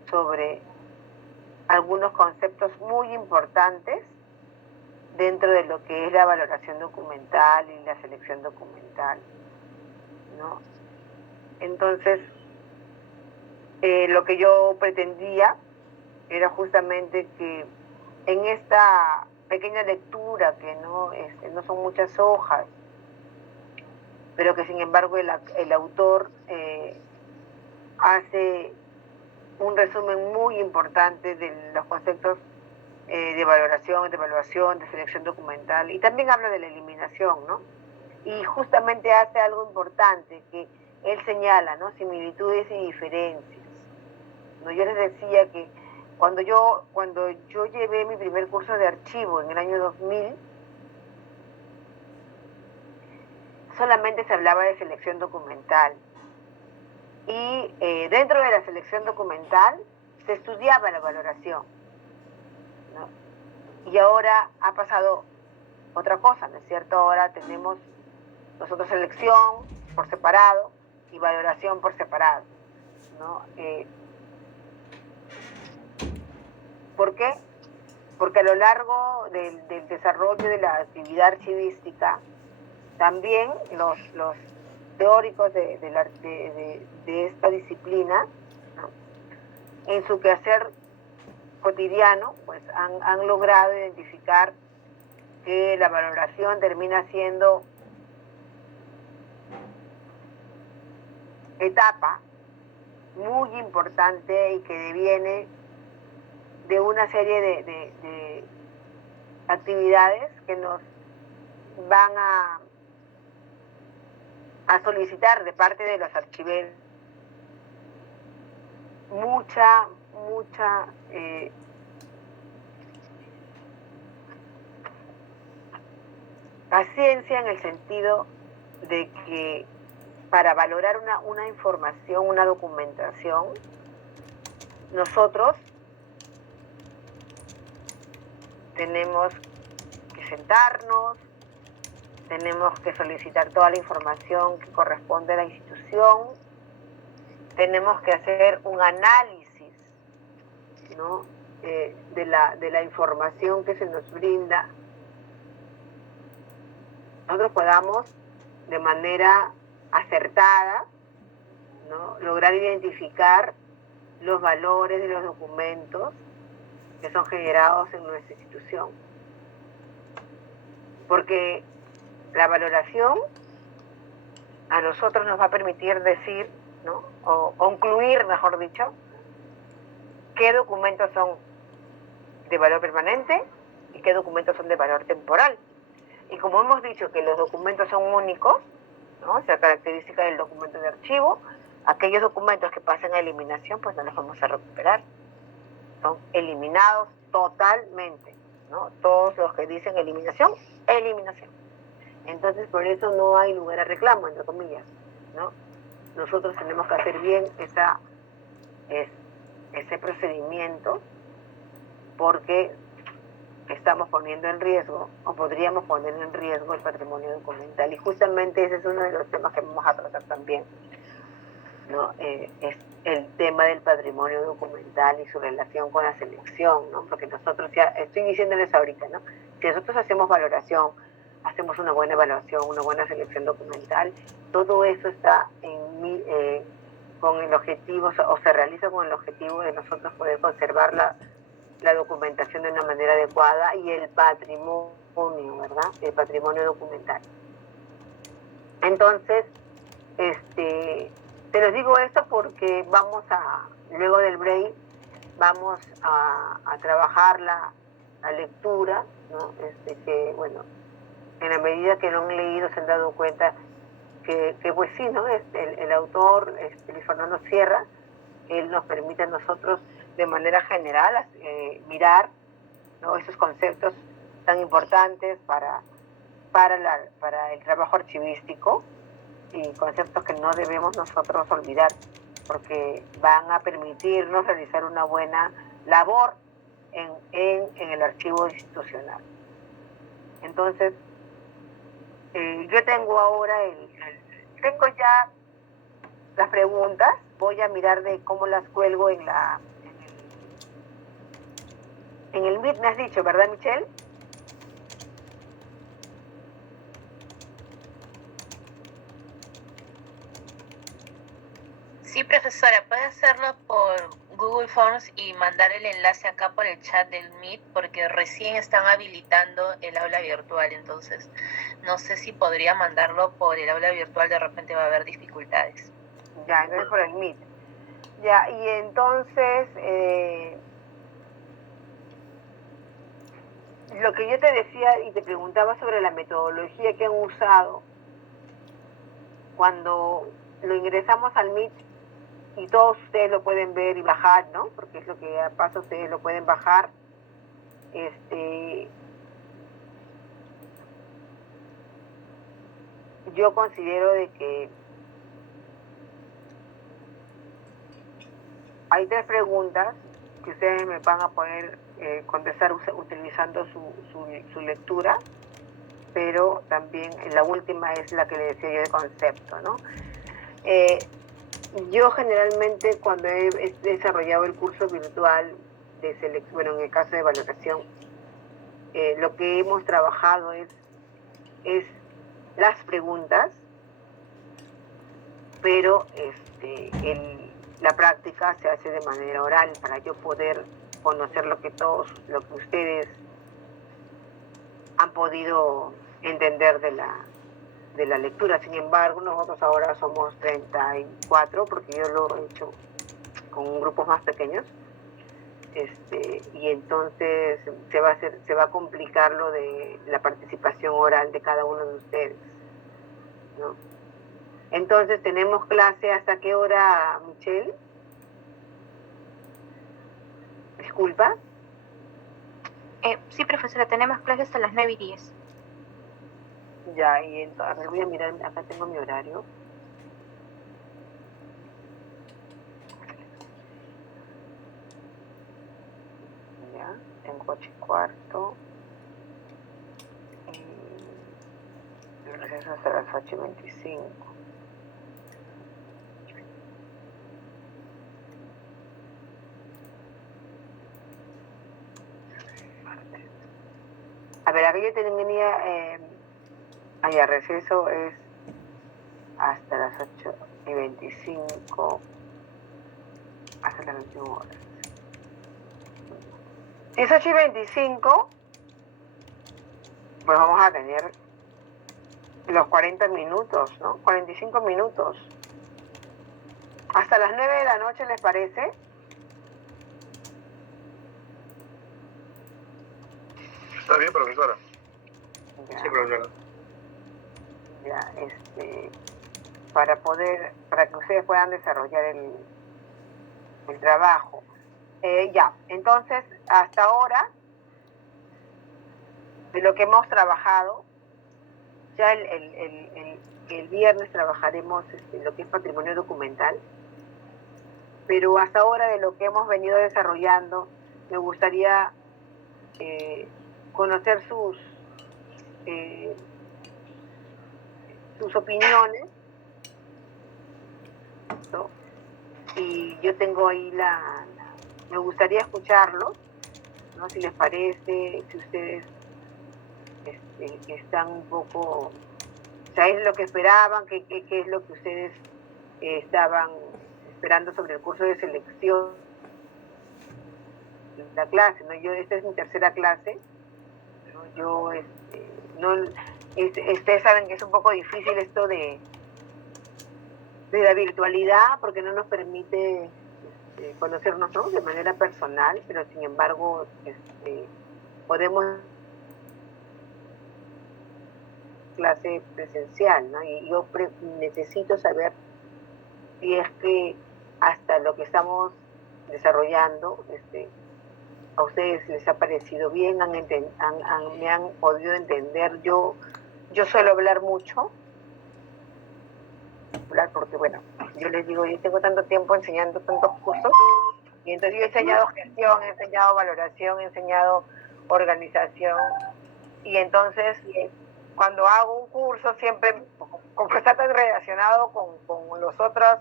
sobre algunos conceptos muy importantes dentro de lo que es la valoración documental y la selección documental, ¿no? Entonces, lo que yo pretendía era justamente que en esta pequeña lectura, que no son muchas hojas, pero que sin embargo el autor hace un resumen muy importante de los conceptos de valoración, de evaluación, de selección documental, y también habla de la eliminación, ¿no? Y justamente hace algo importante que él señala, ¿no? Similitudes y diferencias, ¿no? Yo les decía que cuando yo llevé mi primer curso de archivo en el año 2000, solamente se hablaba de selección documental. Y dentro de la selección documental se estudiaba la valoración, ¿no? Y ahora ha pasado otra cosa, ¿no es cierto? Ahora tenemos nosotros selección por separado y valoración por separado, ¿no? ¿Por qué? Porque a lo largo del desarrollo de la actividad archivística, también los teóricos de esta disciplina, ¿no?, en su quehacer cotidiano, pues han logrado identificar que la valoración termina siendo etapa muy importante y que deviene de una serie de actividades que nos van a solicitar de parte de los archiveros mucha paciencia, en el sentido de que para valorar una información, una documentación, nosotros tenemos que sentarnos, tenemos que solicitar toda la información que corresponde a la institución, tenemos que hacer un análisis, ¿no?, de la información que se nos brinda. Nosotros podamos de manera acertada, ¿no?, lograr identificar los valores de los documentos que son generados en nuestra institución. Porque la valoración a nosotros nos va a permitir decir, ¿no?, o concluir, mejor dicho, qué documentos son de valor permanente y qué documentos son de valor temporal. Y como hemos dicho que los documentos son únicos, ¿no?, esa característica del documento de archivo, aquellos documentos que pasen a eliminación, pues no los vamos a recuperar. Son eliminados totalmente, ¿no? Todos los que dicen eliminación, eliminación. Entonces, por eso no hay lugar a reclamo, entre comillas, ¿no? Nosotros tenemos que hacer bien ese procedimiento, porque estamos poniendo en riesgo, o podríamos poner en riesgo, el patrimonio documental. Y justamente ese es uno de los temas que vamos a tratar también, ¿no? Es el tema del patrimonio documental y su relación con la selección, ¿no? Porque nosotros, ya estoy diciéndoles ahorita, ¿no?, si nosotros hacemos valoración, hacemos una buena evaluación, una buena selección documental, todo eso está con el objetivo, o se realiza con el objetivo de nosotros poder conservar la documentación de una manera adecuada y el patrimonio, ¿verdad?, el patrimonio documental. Entonces, te los digo esto porque luego del break, vamos a trabajar la lectura, ¿no? Que, bueno, en la medida que lo han leído se han dado cuenta que pues sí, ¿no?, el autor, Luis Fernando Sierra, él nos permite a nosotros de manera general mirar, ¿no?, esos conceptos tan importantes para el trabajo archivístico, y conceptos que no debemos nosotros olvidar, porque van a permitirnos realizar una buena labor en el archivo institucional. Entonces, yo tengo ahora tengo ya las preguntas, voy a mirar de cómo las cuelgo en el Meet, me has dicho, ¿verdad, Michelle? Sí, profesora, puede hacerlo por Google Forms y mandar el enlace acá por el chat del Meet, porque recién están habilitando el aula virtual, entonces no sé si podría mandarlo por el aula virtual, de repente va a haber dificultades. Ya, entonces por el Meet. Ya, y entonces, lo que yo te decía y te preguntaba sobre la metodología que han usado cuando lo ingresamos al Meet, y todos ustedes lo pueden ver y bajar, ¿no? Porque es lo que pasa, ustedes lo pueden bajar. Yo considero de que hay 3 preguntas que ustedes me van a poder contestar utilizando su lectura, pero también la última es la que le decía yo de concepto, ¿no? Yo generalmente cuando he desarrollado el curso virtual de selección, bueno, en el caso de valoración, lo que hemos trabajado es las preguntas, pero la práctica se hace de manera oral para yo poder conocer lo que ustedes han podido entender de la lectura. Sin embargo, nosotros ahora somos 34, porque yo lo he hecho con grupos más pequeños, y entonces se va a complicar lo de la participación oral de cada uno de ustedes, ¿no? Entonces, ¿tenemos clase hasta qué hora, Michelle? Disculpa. Sí, profesora, tenemos clases hasta las 9:10. Ya, y entonces, a ver, voy a mirar, acá tengo mi horario. Ya, tengo 8:15. El receso hasta las 8:25. A ver, acá yo tenía... el receso es hasta las 8:25, hasta las 21 horas. Si es 8:25, pues vamos a tener los 40 minutos, ¿no? 45 minutos. Hasta las 9 de la noche, ¿les parece? Está bien, profesora. Ya. Sí, profesora. Ya, para que ustedes puedan desarrollar el trabajo. Ya, entonces, hasta ahora, de lo que hemos trabajado, ya el viernes trabajaremos lo que es patrimonio documental, pero hasta ahora de lo que hemos venido desarrollando, me gustaría conocer sus opiniones, ¿no? Y yo tengo ahí me gustaría escucharlos, ¿no? Si les parece, si ustedes están un poco, ¿sabes lo que esperaban? ¿Qué es lo que ustedes estaban esperando sobre el curso de selección? La clase, ¿no? Esta es mi tercera clase, ¿no? Yo, ustedes saben que es un poco difícil esto de la virtualidad, porque no nos permite conocernos, ¿no? De manera personal, pero sin embargo podemos clase presencial, ¿no? Y yo necesito saber si es que hasta lo que estamos desarrollando a ustedes les ha parecido bien, me han podido entender. Yo suelo hablar mucho, porque bueno, yo les digo, yo tengo tanto tiempo enseñando tantos cursos, y entonces yo he enseñado gestión, he enseñado valoración, he enseñado organización, y entonces cuando hago un curso siempre, como está tan relacionado con los otros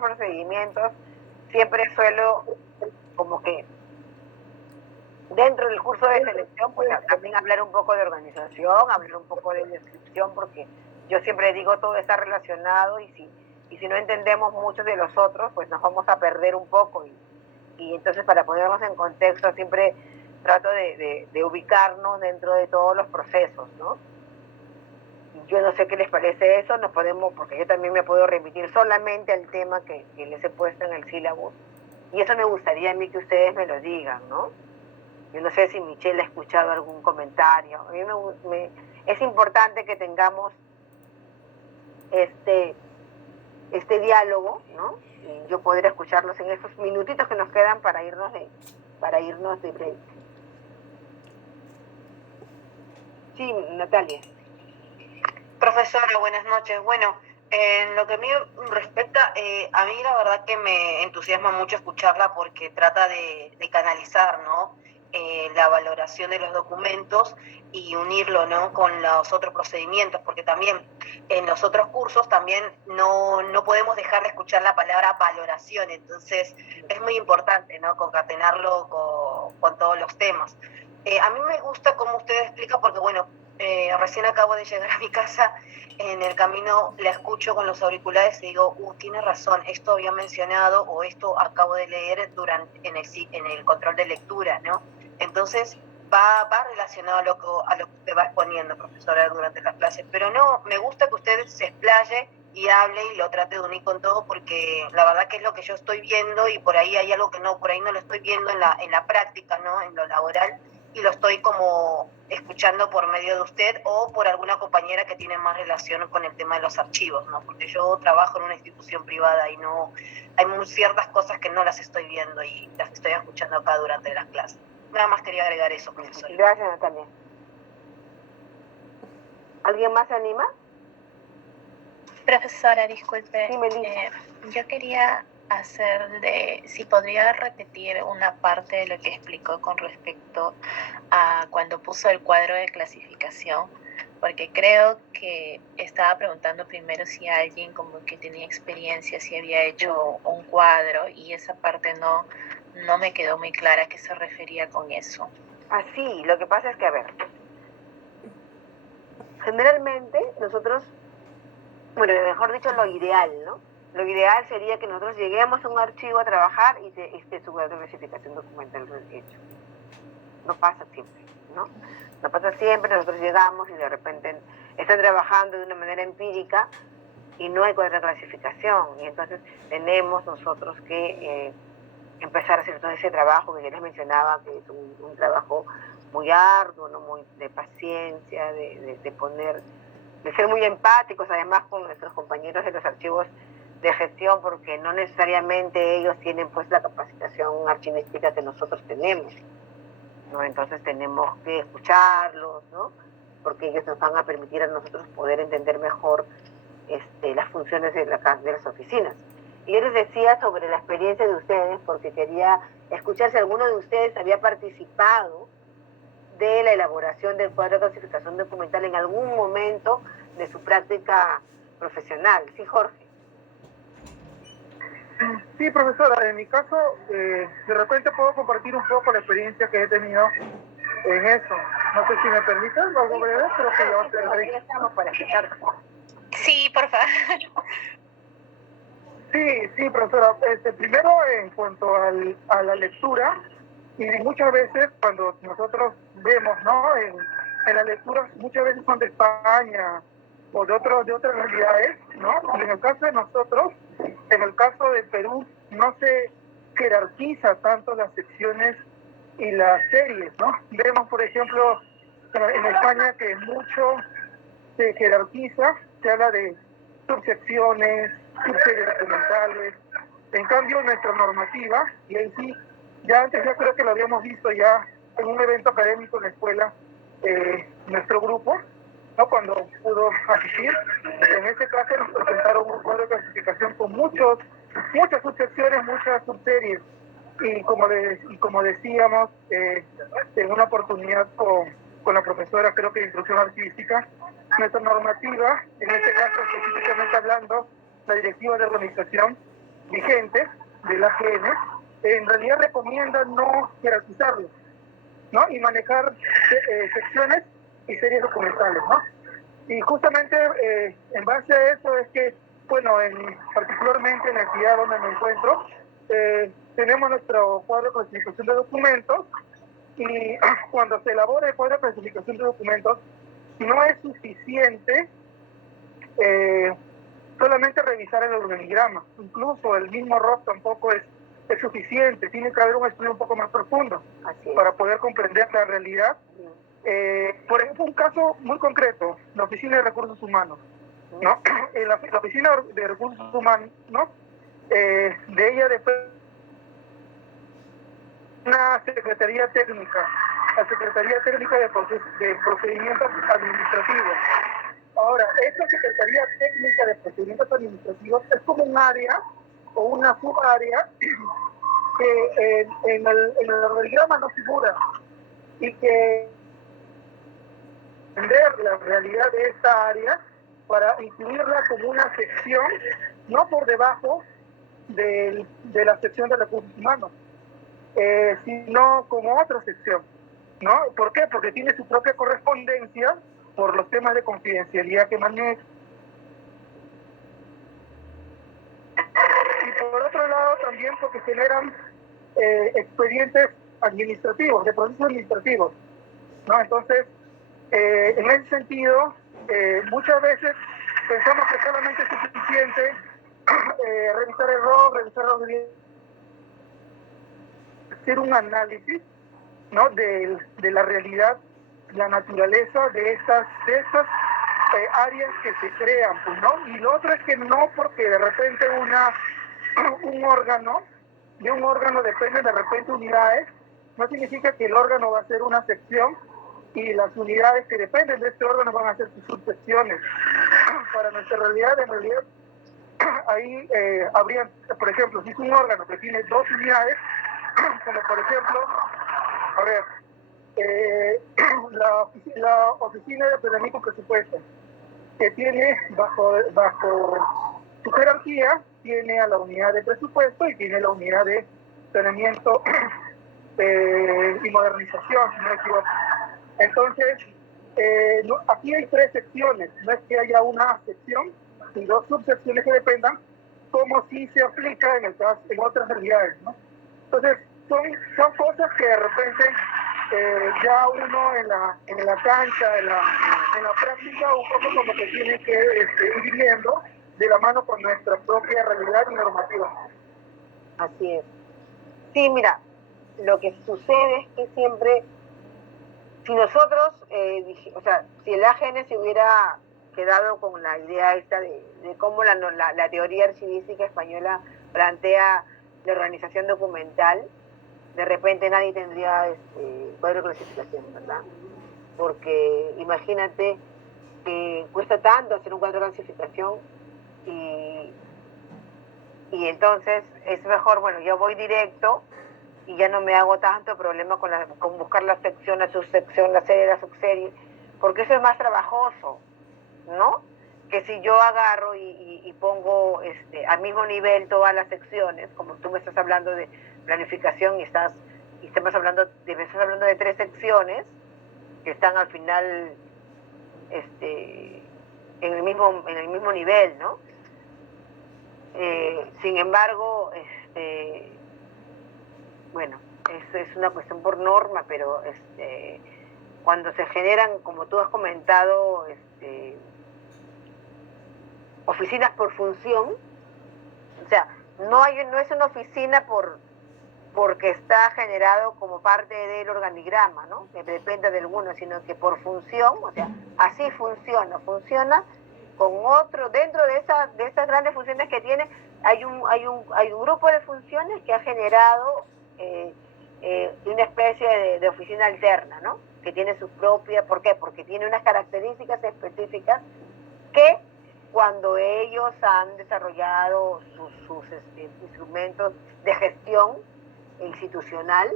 procedimientos, siempre suelo como que dentro del curso de selección, pues también hablar un poco de organización, hablar un poco de descripción, porque yo siempre digo todo está relacionado, y si no entendemos mucho de los otros, pues nos vamos a perder un poco, Y entonces, para ponernos en contexto, siempre trato de ubicarnos dentro de todos los procesos, ¿no? Yo no sé qué les parece eso, nos podemos, porque yo también me puedo remitir solamente al tema que les he puesto en el sílabus, y eso me gustaría a mí que ustedes me lo digan, ¿no? Yo no sé si Michelle ha escuchado algún comentario. A mí es importante que tengamos este diálogo, ¿no? Y yo poder escucharlos en estos minutitos que nos quedan para irnos de break. Sí, Natalia. Profesora, buenas noches. Bueno, en lo que a mí respecta, a mí la verdad que me entusiasma mucho escucharla porque trata de canalizar, ¿no? La valoración de los documentos y unirlo, ¿no? Con los otros procedimientos, porque también en los otros cursos también no podemos dejar de escuchar la palabra valoración, entonces es muy importante, ¿no? Concatenarlo con todos los temas. A mí me gusta cómo usted explica, porque bueno, recién acabo de llegar a mi casa, en el camino la escucho con los auriculares y digo, tiene razón, esto había mencionado o esto acabo de leer en el control de lectura, ¿no? Entonces va relacionado a lo que usted va exponiendo, profesora, durante las clases, pero no, me gusta que usted se explaye y hable y lo trate de unir con todo, porque la verdad que es lo que yo estoy viendo y por ahí hay algo que por ahí no lo estoy viendo en la práctica, ¿no? En lo laboral, y lo estoy como escuchando por medio de usted o por alguna compañera que tiene más relación con el tema de los archivos, ¿no? Porque yo trabajo en una institución privada y no hay ciertas cosas que no las estoy viendo y las estoy escuchando acá durante las clases. Nada más quería agregar eso, profesora. Gracias, Natalia. ¿Alguien más se anima? Profesora, disculpe. Sí, Melissa. Yo quería si podría repetir una parte de lo que explicó con respecto a cuando puso el cuadro de clasificación, porque creo que estaba preguntando primero si alguien como que tenía experiencia, si había hecho un cuadro, y esa parte no me quedó muy clara a qué se refería con eso. Así, lo que pasa es que, a ver, generalmente nosotros, bueno, mejor dicho, lo ideal, ¿no? Lo ideal sería que nosotros lleguemos a un archivo a trabajar y esté su cuadro de clasificación documental hecho. No pasa siempre, ¿no? No pasa siempre, nosotros llegamos y de repente están trabajando de una manera empírica y no hay cuadro de clasificación, y entonces tenemos nosotros que empezar a hacer todo ese trabajo que ya les mencionaba, que es un trabajo muy arduo, ¿no? Muy de paciencia, de ser muy empáticos además con nuestros compañeros de los archivos de gestión, porque no necesariamente ellos tienen pues la capacitación archivística que nosotros tenemos, ¿no? Entonces tenemos que escucharlos, ¿no? Porque ellos nos van a permitir a nosotros poder entender mejor las funciones de las oficinas. Y yo les decía sobre la experiencia de ustedes, porque quería escuchar si alguno de ustedes había participado de la elaboración del cuadro de clasificación documental en algún momento de su práctica profesional. Sí, Jorge. Sí, profesora, en mi caso, de repente puedo compartir un poco la experiencia que he tenido en eso. No sé si me permiten, algo breve, pero que ya va a ser Aquí estamos para escuchar. Sí, por favor. Sí, profesora. Primero, en cuanto a la lectura, y muchas veces cuando nosotros vemos, ¿no? En las lecturas, muchas veces son de España o de otras realidades, ¿no? En el caso de nosotros, en el caso de Perú, no se jerarquiza tanto las secciones y las series, ¿no? Vemos, por ejemplo, en España que mucho se jerarquiza, se habla de subsecciones, subseries documentales. En cambio, nuestra normativa, y en sí, ya creo que lo habíamos visto ya en un evento académico en la escuela, nuestro grupo, ¿no? Cuando pudo asistir, en ese caso nos presentaron un cuadro de clasificación con muchas subsecciones, muchas subseries, y como decíamos en una oportunidad con la profesora, creo que de instrucción artística, nuestra normativa, en este caso específicamente hablando, la directiva de organización vigente de la AGN, en realidad recomienda no jerarquizarlo, ¿no? Y manejar secciones y series documentales, ¿no? Y justamente en base a eso es que, bueno, particularmente en la entidad donde me encuentro, tenemos nuestro cuadro de clasificación de documentos y cuando se elabora el cuadro de clasificación de documentos no es suficiente solamente revisar el organigrama. Incluso el mismo ROC tampoco es suficiente, tiene que haber un estudio un poco más profundo para poder comprender la realidad. Por ejemplo, un caso muy concreto, la Oficina de Recursos Humanos, ¿no? En la Oficina de Recursos Humanos, ¿no? De ella depende una Secretaría Técnica, la Secretaría Técnica de Procedimientos Administrativos. Ahora, esta Secretaría Técnica de Procedimientos Administrativos es como un área o una subárea que en el organigrama no figura y que entender la realidad de esta área para incluirla como una sección, no por debajo de la sección de recursos humanos, sino como otra sección, ¿no? ¿Por qué? Porque tiene su propia correspondencia por los temas de confidencialidad que maneja. Y por otro lado también porque generan expedientes administrativos, de procesos administrativos, ¿no? Entonces, en ese sentido, muchas veces pensamos que solamente es suficiente revisar error, hacer un análisis, ¿no? de la realidad, la naturaleza de estas áreas que se crean, pues, ¿no? Y lo otro es que no porque de repente de un órgano dependen de repente unidades, no significa que el órgano va a ser una sección y las unidades que dependen de este órgano van a ser sus subsecciones. Para nuestra realidad, en realidad, ahí habría, por ejemplo, si es un órgano que tiene 2 unidades, como por ejemplo, a ver, la Oficina de Planeamiento y Presupuesto, que tiene bajo su jerarquía, tiene a la unidad de presupuesto y tiene la unidad de planeamiento y modernización, si no me equivoco. Entonces, aquí hay 3 secciones, no es que haya una sección y 2 subsecciones que dependan, como si se aplica en otras realidades, ¿no? Entonces, son cosas que de repente ya uno en la cancha, en la práctica, un poco como que tiene que ir viendo de la mano con nuestra propia realidad y normativa. Así es. Sí, mira, lo que sucede es que siempre, si nosotros, si el AGN se hubiera quedado con la idea esta de cómo la teoría archivística española plantea la organización documental, de repente nadie tendría cuadro de clasificación, ¿verdad? Porque imagínate que cuesta tanto hacer un cuadro de clasificación y entonces es mejor, bueno, yo voy directo y ya no me hago tanto problema con buscar la sección, la subsección, la serie, la subserie, porque eso es más trabajoso, ¿no? Que si yo agarro y pongo al mismo nivel todas las secciones, como tú me estás hablando de planificación y estamos hablando de 3 secciones que están al final en el mismo nivel, ¿no? Sin embargo, bueno, es una cuestión por norma, pero cuando se generan, como tú has comentado, oficinas por función, o sea, no es una oficina porque está generado como parte del organigrama, ¿no? Que depende de alguno, sino que por función, o sea, así funciona con otro, dentro de estas grandes funciones que tiene, hay un grupo de funciones que ha generado una especie de oficina alterna, ¿no? Que tiene su propia, ¿por qué? Porque tiene unas características específicas que cuando ellos han desarrollado sus instrumentos de gestión institucional,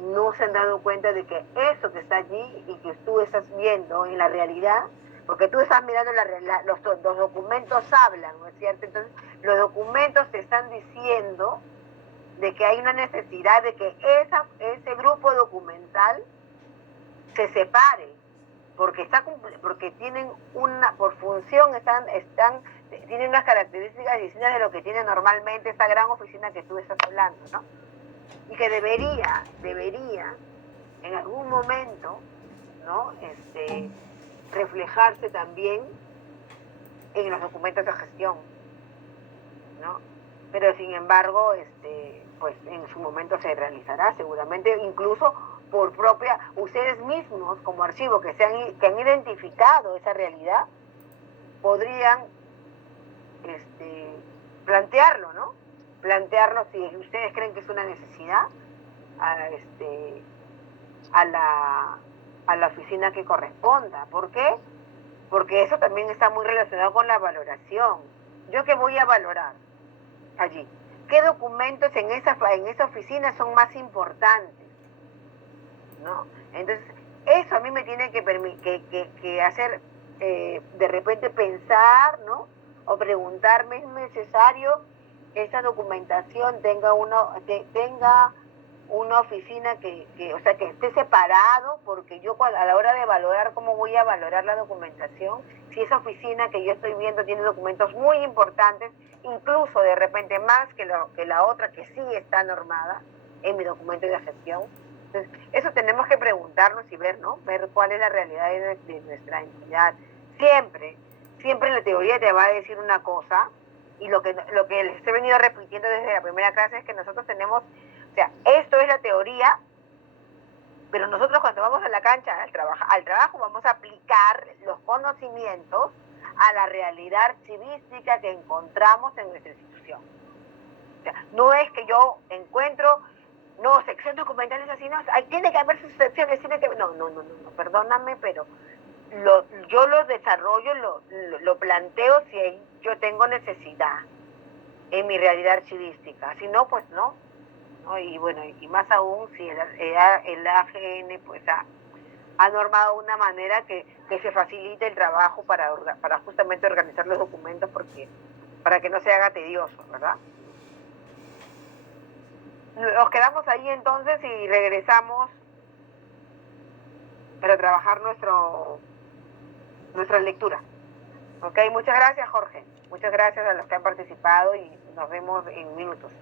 no se han dado cuenta de que eso que está allí y que tú estás viendo en la realidad, porque tú estás mirando los documentos hablan, ¿no es cierto? Entonces, los documentos te están diciendo de que hay una necesidad de que ese grupo documental se separe, porque tienen por función están tiene unas características distintas de lo que tiene normalmente esta gran oficina que tú estás hablando, ¿no? Y que debería en algún momento, ¿no? Reflejarse también en los documentos de gestión, ¿no? Pero sin embargo, pues en su momento se realizará seguramente, incluso por propia, ustedes mismos como archivo que han identificado esa realidad, podrían plantearlo, ¿no? Plantearlo si ustedes creen que es una necesidad a la oficina que corresponda. ¿Por qué? Porque eso también está muy relacionado con la valoración. ¿Yo qué voy a valorar allí? ¿Qué documentos en esa oficina son más importantes? ¿No? Entonces, eso a mí me tiene que hacer de repente pensar, ¿no? O preguntarme, ¿es necesario que esa documentación tenga una oficina que esté separado? Porque yo a la hora de valorar, ¿cómo voy a valorar la documentación? Si esa oficina que yo estoy viendo tiene documentos muy importantes, incluso de repente más que la otra que sí está normada en mi documento de gestión. Entonces, eso tenemos que preguntarnos y ver, ¿no? Ver cuál es la realidad de nuestra entidad. Siempre la teoría te va a decir una cosa, y lo que les he venido repitiendo desde la primera clase es que nosotros tenemos, o sea, esto es la teoría, pero nosotros cuando vamos a la cancha al trabajo vamos a aplicar los conocimientos a la realidad archivística que encontramos en nuestra institución. O sea, no es que yo encuentro, no, sección documental es así, no, tiene que haber sus secciones, no, perdóname, pero yo lo desarrollo, lo planteo si yo tengo necesidad en mi realidad archivística. Si no, pues no. Y bueno, y más aún si el AGN pues ha normado una manera que se facilite el trabajo para justamente organizar los documentos, para que no se haga tedioso, ¿verdad? Nos quedamos ahí entonces y regresamos para trabajar nuestra lectura. Ok, muchas gracias, Jorge. Muchas gracias a los que han participado y nos vemos en minutos.